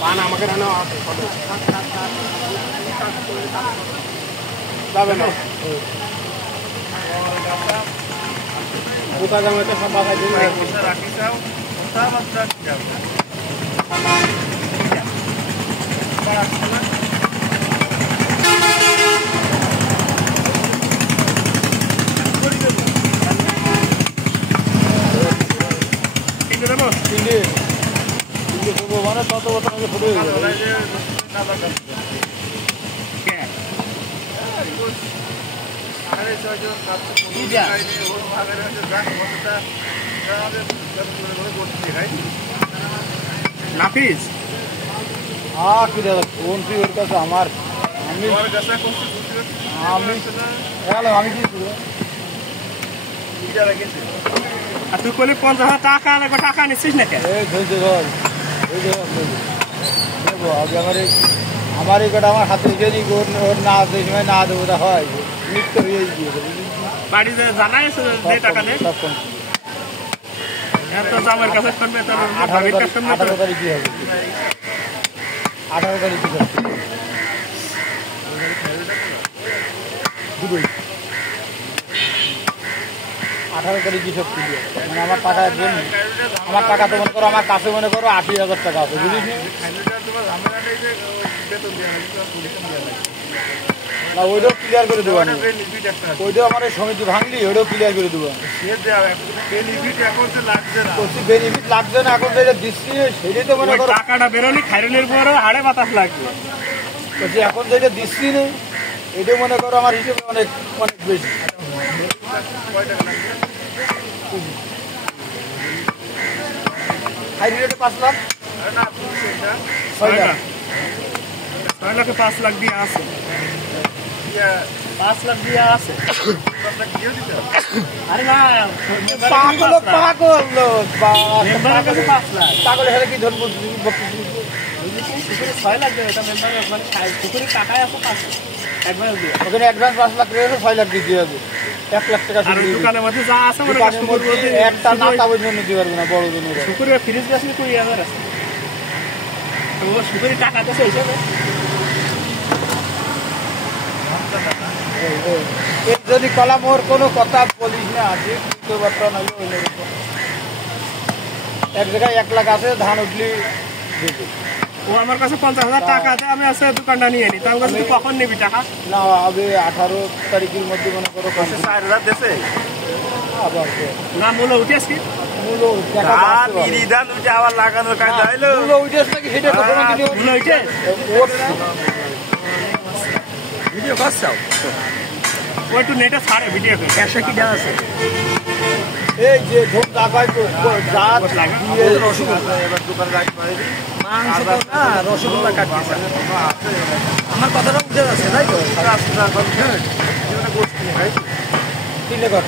পান আমাকে রান্না যাবে না কোথায় জামাইতে সব বাসায় দিন রাখি চাও মানে তত বছর ফুটে নাফিস কি দাদা কোন ওর কাছে আমার আমি কি আর তুই বলি 50,000 টাকা লাগবে টাকা নিচ্ছিস না কেন আমার এই কটা আমার হাতে গেলি ওর না না দেবো ওটা হয় নিত্য হয়ে গিয়ে বাড়িতে জানাই টাকা নেই জামের কাছে 18 তারিখ কি হবে 18 তারিখ কি হবে 18 তারিখ কি সব তুলি মানে আমার টাকা আমার টাকা তো মনে করো আমার কাছে মনে করো 80,000 টাকা আছে বুঝিস না ওইটাও ক্লিয়ার করে দেবো ওইটাও আমার সমিতি ভাঙলি ওইটাও ক্লিয়ার করে দেবো বেনিফিট লাগছে না এখন যেটা দিচ্ছি সেটাই তো মনে করো টাকাটা বেরোলি খাইরুলের পরেও হাড়ে বাতাস লাগবে বলছি এখন যেটা দিচ্ছি না এটাও মনে করো আমার হিসেবে অনেক অনেক বেশি হাইড্রেটে 5 লাখ 6 লাখে 5 লাখ দিয়ে আছে 5 লাখ দিয়ে আছে আরে না পাগল পাগল হেলে কি ধরবো 6 লাখ দেবে এটা মেম্বার মানে পুকুরের টাকায় আছে 5 অ্যাডভান্স দিয়ে ওখানে অ্যাডভান্স 5 লাখ রয়েছে 6 লাখ দিয়ে হবে 1 লাখ টাকা আর দোকানের মধ্যে যা আছে মানে কাস্টমার বলতে একটা নাতা পর্যন্ত দিতে পারবে না বড় জনের পুকুরের ফ্রিজ গ্যাস নিয়ে 20,000 আছে তো পুকুরের টাকা তো সেই হিসাবে যদি কলাম ওর কোনো কথা বলিস না যে বর্তমান হইলে ওই এক জায়গায় 1 লাখ আছে ধান উঠলি ও আমার কাছে 50,000 টাকা আছে আমি আছে দোকানটা নিয়ে নি তার কাছে কখন নিবি টাকা না আবে 18 তারিখের মধ্যে মনে করো 4,000 দেছে আবার না মূল উঠেছি মূল টাকা বিরিদান উঠে আবার লাগানোর কাজ হইলো মূল উঠেছ নাকি সেটা কখনো কিছু মূল উঠে ভিডিও করছাও ওই একটু নেটে ছাড়ে ভিডিও করে ক্যাশে কি জানা আছে এই যে ধূপ দাগাই জাত দিয়ে রসগোল্লা এবার দোকানে রাখতে পারি মাংস তো না রসগোল্লা কাটছে আমার কথাটা বুঝে যাচ্ছে তাই তো রাস্তা জীবনে গোষ্ঠী ভাই কিনে কর